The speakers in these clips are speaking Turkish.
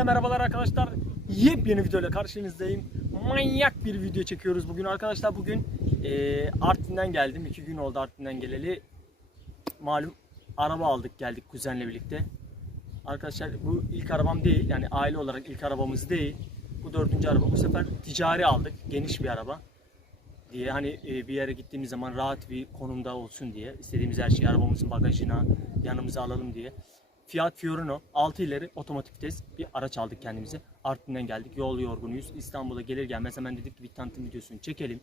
Hepinize merhabalar arkadaşlar. Yepyeni videoyla karşınızdayım. Manyak bir video çekiyoruz bugün arkadaşlar. Bugün eee Artvin'den geldim. İki gün oldu Artvin'den geleli. Malum araba aldık geldik kuzenle birlikte. Arkadaşlar bu ilk arabam değil. Yani aile olarak ilk arabamız değil. Bu dördüncü araba. Bu sefer ticari aldık. Geniş bir araba diye hani e, bir yere gittiğimiz zaman rahat bir konumda olsun diye istediğimiz her şeyi arabamızın bagajına yanımıza alalım diye. Fiat Fiorino 6 ileri otomatik vites bir araç aldık kendimize. Artvin'den geldik. Yol yorgunuyuz. İstanbul'a gelir gelmez hemen dedik ki bir tanıtım videosunu çekelim.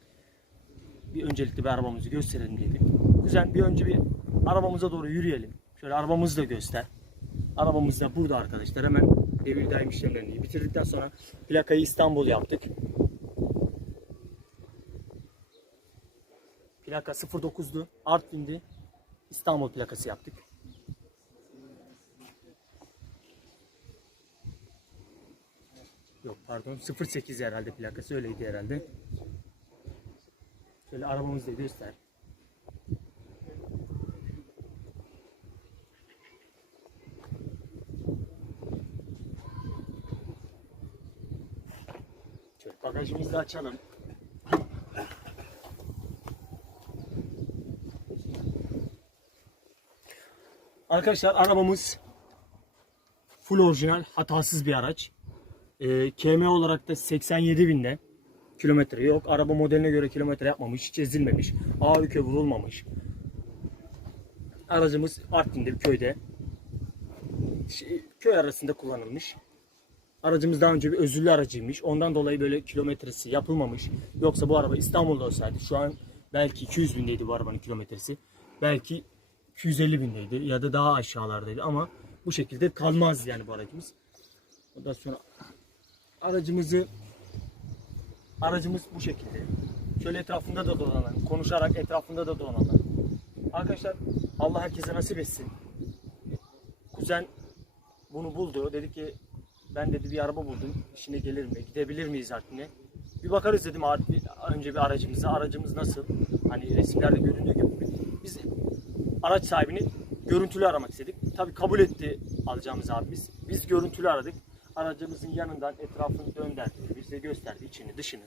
Bir öncelikle bir arabamızı gösterelim dedik. Kuzen bir önce bir arabamıza doğru yürüyelim. Şöyle arabamızı da göster. Arabamız da burada arkadaşlar. Hemen devir daim işlemlerini bitirdikten sonra plakayı İstanbul yaptık. Plaka 09'du. Artvin'di. İstanbul plakası yaptık. Yok pardon 08 herhalde plakası öyleydi herhalde. Şöyle arabamızı da göster. Şöyle bagajımızı da açalım. Arkadaşlar arabamız full orijinal hatasız bir araç. Ee, KM olarak da 87 binde kilometre yok. Araba modeline göre kilometre yapmamış, hiç ezilmemiş. A yüke vurulmamış. Aracımız Artvin'de bir köyde. Şey, köy arasında kullanılmış. Aracımız daha önce bir özürlü aracıymış. Ondan dolayı böyle kilometresi yapılmamış. Yoksa bu araba İstanbul'da olsaydı şu an belki 200 bindeydi bu arabanın kilometresi. Belki 250 bindeydi ya da daha aşağılardaydı ama bu şekilde kalmaz yani bu aracımız. Ondan sonra aracımızı aracımız bu şekilde. Şöyle etrafında da dolanalım. Konuşarak etrafında da dolanalım. Arkadaşlar Allah herkese nasip etsin. Kuzen bunu buldu. Dedi ki ben dedi bir araba buldum. İşine gelir mi? Gidebilir miyiz Artvin'e? Bir bakarız dedim önce bir aracımıza. Aracımız nasıl? Hani resimlerde göründüğü gibi. Biz araç sahibini görüntülü aramak istedik. Tabi kabul etti alacağımız abimiz. Biz görüntülü aradık. Aracımızın yanından etrafını döndürdü. Bize gösterdi içini dışını.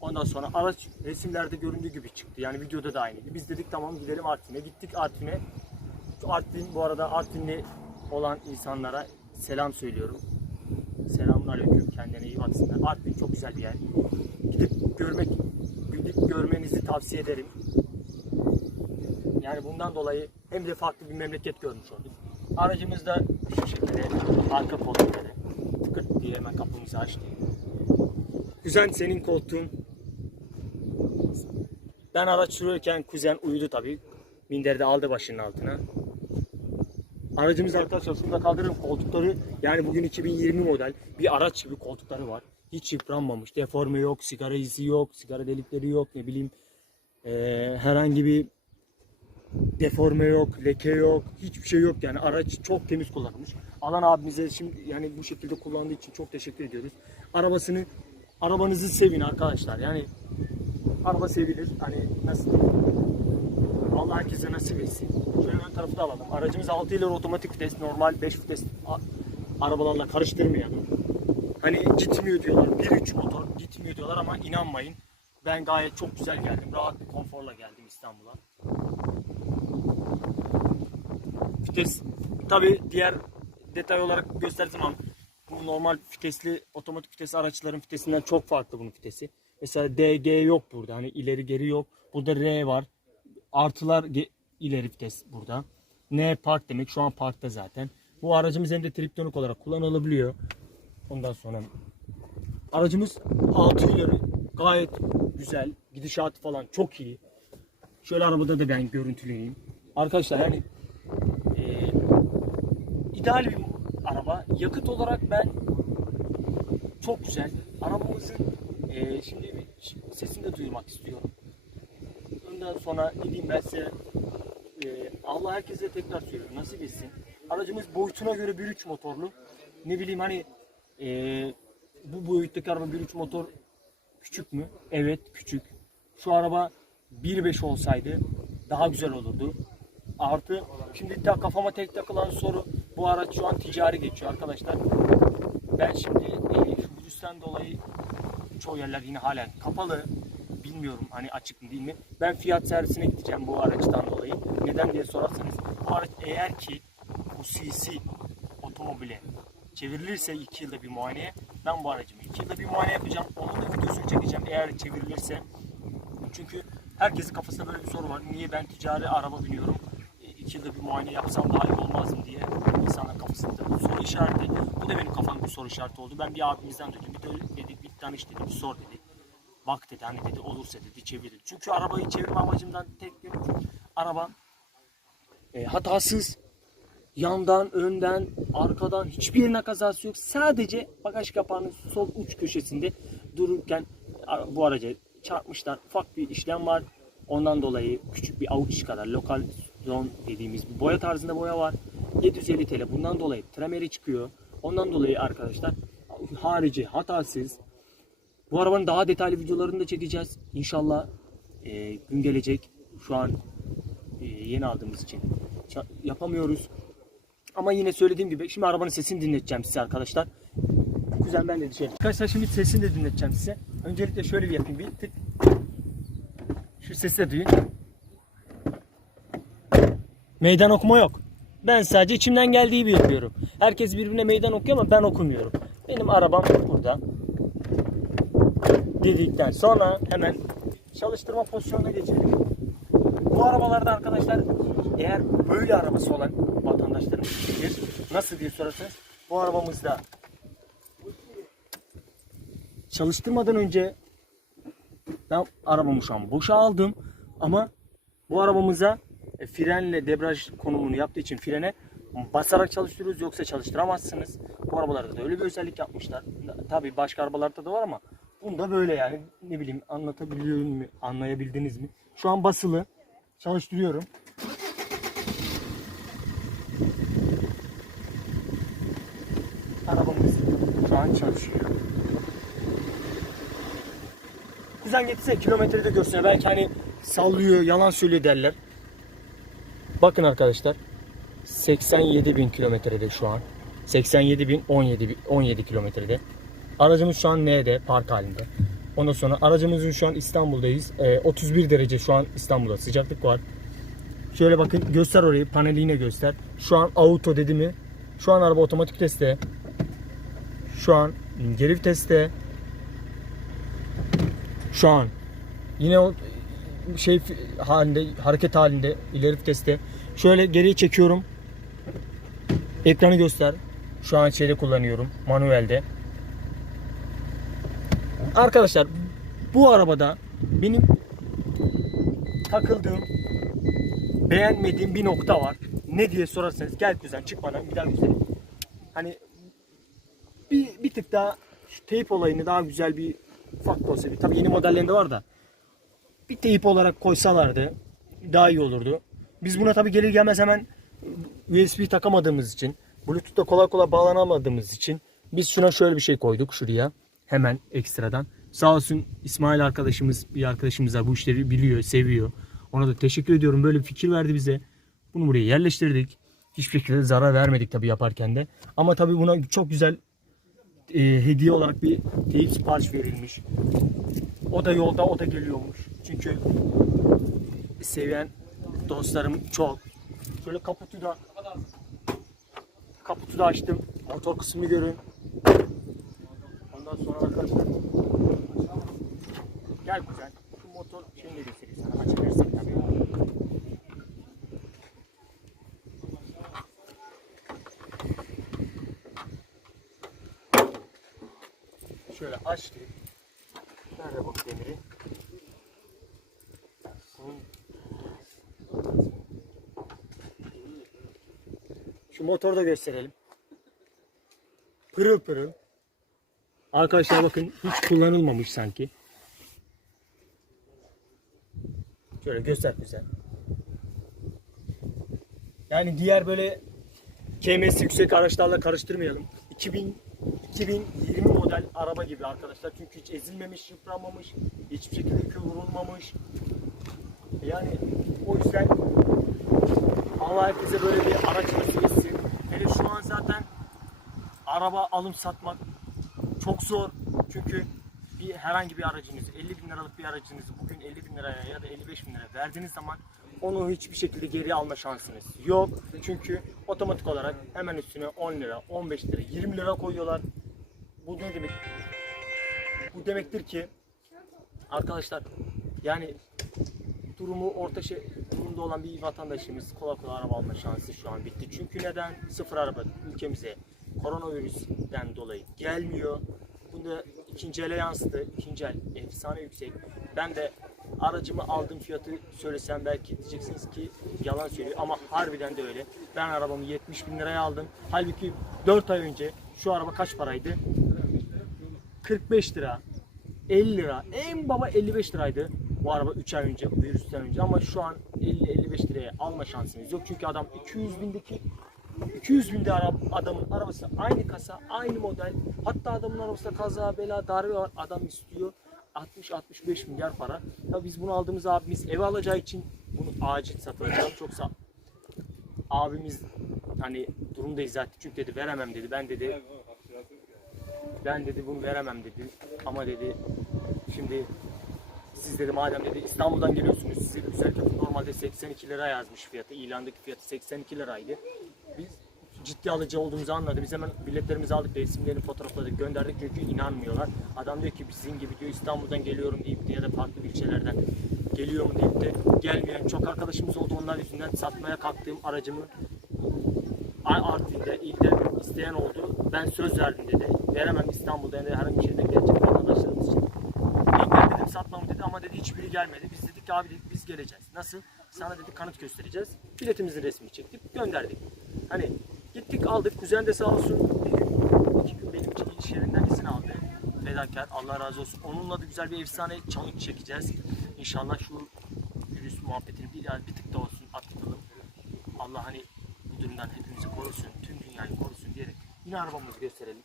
Ondan sonra araç resimlerde göründüğü gibi çıktı. Yani videoda da aynıydı. Biz dedik tamam gidelim Artvin'e. Gittik Artvin'e. Artvin bu arada Artvinli olan insanlara selam söylüyorum. Selamünaleyküm. Kendine iyi baksınlar. Artvin çok güzel bir yer. Gidip görmek, gidip görmenizi tavsiye ederim. Yani bundan dolayı hem de farklı bir memleket görmüş olduk. Aracımız da şu şekilde arka koltukları tıkırt diye hemen kapımızı açtı. Kuzen senin koltuğun. Ben araç sürüyorken kuzen uyudu tabi. Minderde aldı başının altına. Aracımız arkadaşlar şunu da kaldırırım koltukları yani bugün 2020 model bir araç gibi koltukları var. Hiç yıpranmamış, deforme yok, sigara izi yok, sigara delikleri yok, ne bileyim eee, herhangi bir deforme yok, leke yok, hiçbir şey yok yani araç çok temiz kullanılmış. Alan abimize şimdi yani bu şekilde kullandığı için çok teşekkür ediyoruz. Arabasını, arabanızı sevin arkadaşlar yani araba sevilir hani nasıl Allah herkese nasip etsin. Şöyle ön tarafı da alalım. Aracımız 6 ileri otomatik vites, normal 5 vites arabalarla karıştırmayalım. Hani gitmiyor diyorlar, 1.3 motor gitmiyor diyorlar ama inanmayın. Ben gayet çok güzel geldim. Rahat bir konforla geldim İstanbul'a. Vites tabi diğer detay olarak gösterdiğim zaman bu normal vitesli otomatik vites araçların vitesinden çok farklı bunun vitesi. Mesela DG yok burada. Hani ileri geri yok. Burada R var. Artılar ileri vites burada. N park demek. Şu an parkta zaten. Bu aracımız hem de triptonik olarak kullanılabiliyor. Ondan sonra aracımız 6 ileri gayet güzel. Gidişatı falan çok iyi. Şöyle arabada da ben görüntüleyeyim. Arkadaşlar yani eee, ideal bir araba. Yakıt olarak ben çok güzel. Arabamızın eee, şimdi bir sesini de duyurmak istiyorum. Ondan sonra ne diyeyim ben size eee, Allah herkese tekrar söylüyorum nasip etsin. Aracımız boyutuna göre 1.3 motorlu. Ne bileyim hani eee, bu boyuttaki araba 1.3 motor küçük mü? Evet küçük. Şu araba 1.5 olsaydı daha güzel olurdu. Artı şimdi ta kafama tek takılan soru bu araç şu an ticari geçiyor arkadaşlar. Ben şimdi e, şu virüsten dolayı çoğu yerler yine halen kapalı. Bilmiyorum hani açık mı değil mi? Ben fiyat servisine gideceğim bu araçtan dolayı. Neden diye sorarsanız bu araç eğer ki bu CC otomobile çevrilirse 2 yılda bir muayeneye ben bu aracımı 2 yılda bir muayene yapacağım. Onun da videosunu çekeceğim eğer çevrilirse. Çünkü herkesin kafasında böyle bir soru var. Niye ben ticari araba biniyorum? 2 yılda bir muayene yapsam daha iyi olmaz mı diye insanların kafasında soru işareti. Bu da benim kafamda bir soru işareti oldu. Ben bir abimizden duydum. Bir de dedi, bir danış dedi, bir sor dedi. Bak dedi hani dedi olursa dedi çevir dedi. Çünkü arabayı çevirme amacımdan tek bir araba e, hatasız yandan, önden, arkadan hiçbir yerine kazası yok. Sadece bagaj kapağının sol uç köşesinde dururken bu araca çarpmışlar. Ufak bir işlem var. Ondan dolayı küçük bir avuç kadar lokal zon dediğimiz bir boya tarzında boya var. 750 TL. Bundan dolayı tremeri çıkıyor. Ondan dolayı arkadaşlar harici hatasız. Bu arabanın daha detaylı videolarını da çekeceğiz. İnşallah e, gün gelecek. Şu an e, yeni aldığımız için yapamıyoruz. Ama yine söylediğim gibi şimdi arabanın sesini dinleteceğim size arkadaşlar. Kuzen ben de dışarı. Arkadaşlar şimdi sesini de dinleteceğim size. Öncelikle şöyle bir yapayım bir tık. Şu sesi de duyun. Meydan okuma yok. Ben sadece içimden geldiği gibi yapıyorum. Herkes birbirine meydan okuyor ama ben okumuyorum. Benim arabam burada. Dedikten sonra hemen çalıştırma pozisyonuna geçelim. Bu arabalarda arkadaşlar eğer böyle arabası olan vatandaşlarımız bilir. Nasıl diye sorarsanız bu arabamızda çalıştırmadan önce ben arabamı şu an boşa aldım ama bu arabamıza e, frenle debriyaj konumunu yaptığı için frene basarak çalıştırıyoruz yoksa çalıştıramazsınız. Bu arabalarda da öyle bir özellik yapmışlar. Tabii başka arabalarda da var ama bunda böyle yani ne bileyim anlatabiliyor mu anlayabildiniz mi? Şu an basılı çalıştırıyorum. Arabamız şu an çalışıyor. Kuzen gitse kilometrede görsün. Belki hani sallıyor, yalan söylüyor derler. Bakın arkadaşlar. 87 bin kilometrede şu an. 87 bin 17, bin- 17 kilometrede. Aracımız şu an N'de, park halinde. Ondan sonra aracımızın şu an İstanbul'dayız. Ee, 31 derece şu an İstanbul'da sıcaklık var. Şöyle bakın göster orayı paneli yine göster. Şu an auto dedi mi? Şu an araba otomatik testte. Şu an geri viteste. Şu an yine o şey halinde hareket halinde ileri viteste. Şöyle geriye çekiyorum. Ekranı göster. Şu an şeyde kullanıyorum. Manuelde. Arkadaşlar bu arabada benim takıldığım beğenmediğim bir nokta var. Ne diye sorarsanız gel kuzen çık bana bir daha göstereyim. Hani bir, bir tık daha şu teyp olayını daha güzel bir ufak da olsa tabii yeni modellerinde var da bir teyp olarak koysalardı daha iyi olurdu. Biz buna tabii gelir gelmez hemen USB takamadığımız için Bluetooth'ta kolay kolay bağlanamadığımız için biz şuna şöyle bir şey koyduk şuraya hemen ekstradan. Sağ olsun İsmail arkadaşımız bir arkadaşımız var bu işleri biliyor, seviyor. Ona da teşekkür ediyorum. Böyle bir fikir verdi bize. Bunu buraya yerleştirdik. Hiçbir şekilde zarar vermedik tabii yaparken de. Ama tabii buna çok güzel e, hediye olarak bir teyip sipariş verilmiş. O da yolda, o da geliyormuş. Çünkü seviyen dostlarım çok. Şöyle kaputu da kaputu da açtım. Motor kısmını görün. Ondan sonra arkadaşlar gel kuzen. Şu motor şeyini de göstereyim sana. Açabilirsin tabii. Şöyle açtık. Nerede bak demiri? Şu motoru da gösterelim. Pırıl pırıl. Arkadaşlar bakın hiç kullanılmamış sanki. Şöyle göster güzel. Yani diğer böyle KMS yüksek araçlarla karıştırmayalım. 2000 2020 model araba gibi arkadaşlar. Çünkü hiç ezilmemiş, yıpranmamış, hiçbir şekilde kıvrılmamış. Yani o yüzden Allah herkese böyle bir araç nasip etsin. Hele şu an zaten araba alım satmak çok zor. Çünkü bir herhangi bir aracınızı, 50 bin liralık bir aracınızı bugün 50 bin liraya ya da 55 bin liraya verdiğiniz zaman onu hiçbir şekilde geri alma şansınız yok. Çünkü otomatik olarak hemen üstüne 10 lira, 15 lira, 20 lira koyuyorlar. Bu ne demek? Bu demektir ki arkadaşlar yani durumu orta şey durumda olan bir vatandaşımız kolay kolay araba alma şansı şu an bitti. Çünkü neden? Sıfır araba ülkemize koronavirüsten dolayı gelmiyor. Bunda ikinci ele yansıdı. İkinci el efsane yüksek. Ben de aracımı aldığım fiyatı söylesem belki diyeceksiniz ki yalan söylüyor ama harbiden de öyle. Ben arabamı 70 bin liraya aldım. Halbuki 4 ay önce şu araba kaç paraydı? 45 lira. 50 lira. En baba 55 liraydı. Bu araba 3 ay önce, virüsten önce ama şu an 50-55 liraya alma şansınız yok. Çünkü adam 200 bindeki 200 binde araba, adamın arabası aynı kasa, aynı model. Hatta adamın arabasında kaza, bela, darbe var. Adam istiyor 60-65 milyar para. Ya biz bunu aldığımız abimiz eve alacağı için bunu acil satacağım. Çoksa abimiz hani durumdayız zaten çünkü dedi veremem dedi. Ben dedi ben dedi bunu veremem dedi. Ama dedi şimdi siz dedi madem dedi İstanbul'dan geliyorsunuz size güzel normalde 82 lira yazmış fiyatı. ilandaki fiyatı 82 liraydı. Ciddi alıcı olduğumuzu anladı. Biz hemen biletlerimizi aldık, resimlerini fotoğrafladık, gönderdik çünkü inanmıyorlar. Adam diyor ki sizin gibi diyor İstanbul'dan geliyorum deyip de ya da farklı ilçelerden geliyor mu deyip de gelmeyen çok arkadaşımız oldu. Onlar yüzünden satmaya kalktığım aracımı Artvin'de, ilde isteyen oldu. Ben söz verdim dedi. Veremem İstanbul'da yani herhangi bir şeyden gelecek vatandaşlarımız için. İlk dedim satmam dedi ama dedi hiçbiri gelmedi. Biz dedik ki abi dedik biz geleceğiz. Nasıl? Sana dedik kanıt göstereceğiz. Biletimizin resmini çektik, gönderdik. Hani gittik aldık. Kuzen de sağ olsun bir gün, benim için iş yerinden izin aldı. Fedakar Allah razı olsun. Onunla da güzel bir efsane challenge çekeceğiz. İnşallah şu virüs muhabbetini bir, bir tık da olsun atlatalım. Allah hani bu durumdan hepimizi korusun, tüm dünyayı korusun diyerek yine arabamızı gösterelim.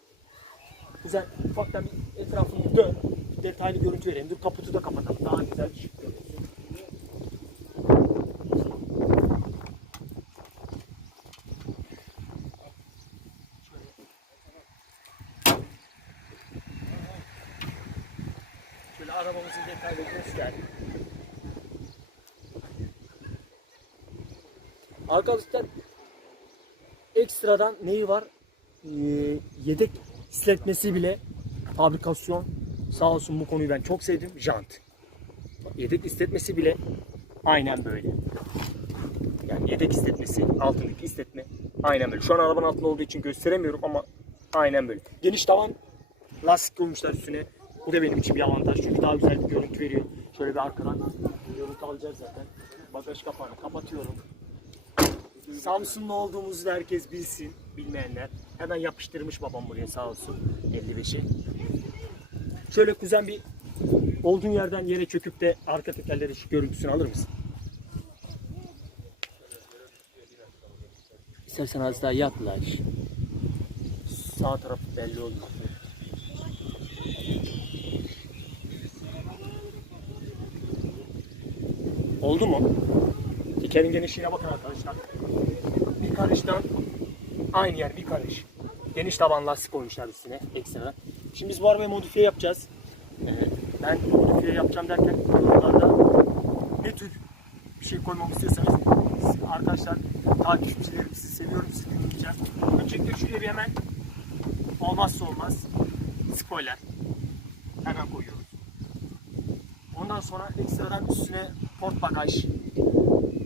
Güzel ufaktan bir etrafını dön, detaylı görüntü verelim. Dur kaputu da kapatalım. Daha güzel bir şey görünsün. Şöyle. Şöyle Arkadaşlar ekstradan neyi var? Ee, yedek hissetmesi bile fabrikasyon sağ olsun bu konuyu ben çok sevdim. Jant. Yedek hissetmesi bile aynen böyle. Yani yedek hissetmesi, altındaki hissetme aynen böyle. Şu an arabanın altında olduğu için gösteremiyorum ama aynen böyle. Geniş tavan lastik koymuşlar üstüne. Bu da benim için bir avantaj çünkü daha güzel bir görüntü veriyor. Şöyle bir arkadan görüntü alacağız zaten. Bagaj kapağını kapatıyorum. Samsunlu olduğumuzu da herkes bilsin. Bilmeyenler. Hemen yapıştırmış babam buraya sağ olsun. 55'i. Şöyle kuzen bir olduğun yerden yere çöküp de arka tekerleri şu görüntüsünü alır mısın? İstersen az daha yaklaş. Sağ tarafı belli olmuyor. Oldu mu? Tekerin genişliğine bakın arkadaşlar. Bir karıştan aynı yer bir karış. Geniş taban lastik koymuşlar üstüne ekstra. Şimdi biz bu arabayı modifiye yapacağız. Ee, ben modifiye yapacağım derken yorumlarda ne tür bir şey koymamı istiyorsanız arkadaşlar takipçilerim sizi seviyorum sizi dinleyeceğim. Öncelikle şuraya bir hemen olmazsa olmaz spoiler hemen koyuyoruz. Ondan sonra ekstradan üstüne port bagaj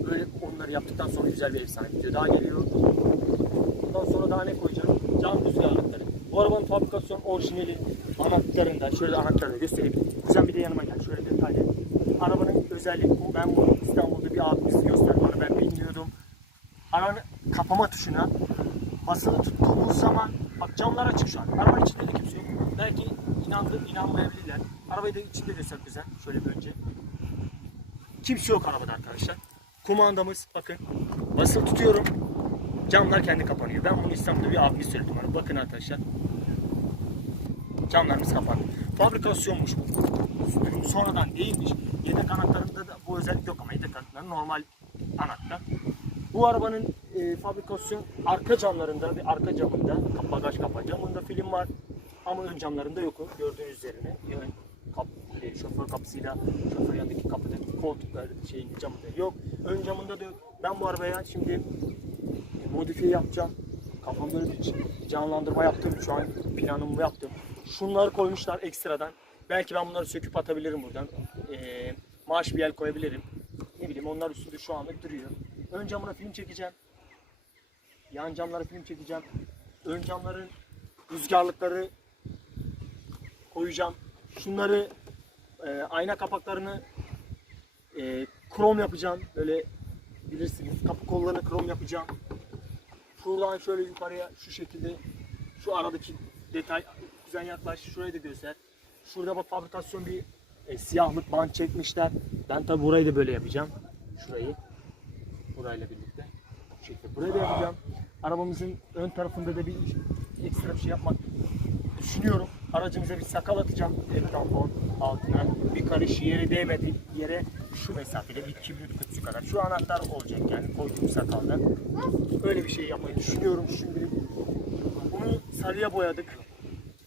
böyle onları yaptıktan sonra güzel bir efsane video daha geliyor. Ondan sonra daha ne koyacağım? Cam rüzgar anahtarı. Bu arabanın fabrikasyon orijinali anahtarında şöyle anahtarını göstereyim. Sen bir de yanıma gel şöyle detaylı. Arabanın özelliği bu. Ben bunu İstanbul'da bir abimiz gösterdi bana. Ben bilmiyordum. Arabanın kapama tuşuna basılı tuttuğumuz zaman bak camlar açık şu an. Arabanın içinde de kimse yok. Belki inandı, inanmayabilirler. Arabayı da içinde göster güzel. Şöyle bir önce. Kimse yok arabada arkadaşlar. Kumandamız bakın. Basılı tutuyorum. Camlar kendi kapanıyor. Ben bunu İstanbul'da bir abimiz söyledi bana. Bakın arkadaşlar. Camlarımız kapandı. Fabrikasyonmuş bu. Sonradan değilmiş. Yedek anahtarında da bu özellik yok ama yedek anahtarı normal anahtar. Bu arabanın e, fabrikasyon arka camlarında ve arka camında bagaj kapağı camında film var. Ama ön camlarında yok. Gördüğünüz üzerine. Ön e, şoför kapısıyla şoför yanındaki kapıda koltuklar şeyin camında yok. Ön camında da yok. Ben bu arabaya şimdi modifiye yapacağım. Kafamda bir canlandırma yaptım. Şu an planımı yaptım. Şunları koymuşlar ekstradan. Belki ben bunları söküp atabilirim buradan. Ee, maaş bir yer koyabilirim. Ne bileyim onlar üstünde şu anlık duruyor. Ön camına film çekeceğim. Yan camlara film çekeceğim. Ön camların rüzgarlıkları koyacağım. Şunları e, ayna kapaklarını e, krom yapacağım. Böyle bilirsiniz kapı kollarına krom yapacağım. Şuradan şöyle yukarıya şu şekilde şu aradaki detay güzel yaklaş. Şurayı da göster. Şurada bak fabrikasyon bir e, siyahlık bant çekmişler. Ben tabi burayı da böyle yapacağım. Şurayı. Burayla birlikte. Bu şekilde. Burayı da yapacağım. Arabamızın ön tarafında da bir ekstra bir şey yapmak düşünüyorum. Aracımıza bir sakal atacağım. El tampon altına. Bir karış yere değmedi. Yere şu mesafede bir kibrit kutusu kadar. Şu anahtar olacak yani koyduğum sakalda. Öyle bir şey yapmayı düşünüyorum şimdi. Bunu sarıya boyadık.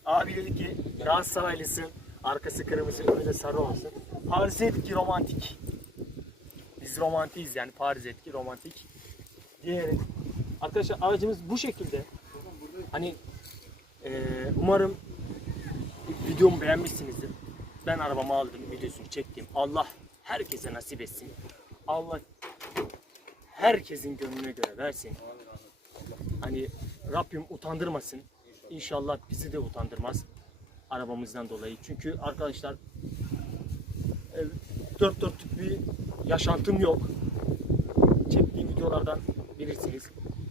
Abi dedi ki Galatasaraylısın. Arkası kırmızı, önü sarı olsun. Paris etki romantik. Biz romantiyiz yani Paris etki romantik. Diyerek. Arkadaşlar aracımız bu şekilde. Hani eee, umarım videomu beğenmişsinizdir. Ben arabamı aldım, videosunu çektim. Allah herkese nasip etsin. Allah herkesin gönlüne göre versin. Hani Rabbim utandırmasın. İnşallah bizi de utandırmaz arabamızdan dolayı. Çünkü arkadaşlar e, dört dörtlük bir yaşantım yok. Çektiğim videolardan bilirsiniz.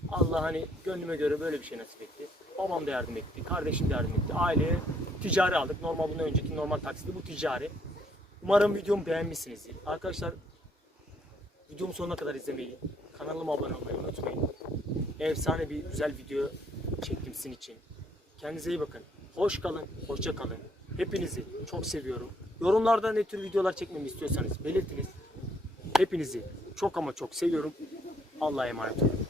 Allah hani gönlüme göre böyle bir şey nasip etti. Babam da yardım etti, kardeşim de yardım etti. Aileye ticari aldık. Normal bundan önceki normal taksidi bu ticari. Umarım videomu beğenmişsinizdir. Arkadaşlar videomu sonuna kadar izlemeyi, kanalıma abone olmayı unutmayın. Efsane bir güzel video çektim sizin için. Kendinize iyi bakın. Hoş kalın, hoşça kalın. Hepinizi çok seviyorum. Yorumlarda ne tür videolar çekmemi istiyorsanız belirtiniz. Hepinizi çok ama çok seviyorum. Allah'a emanet olun.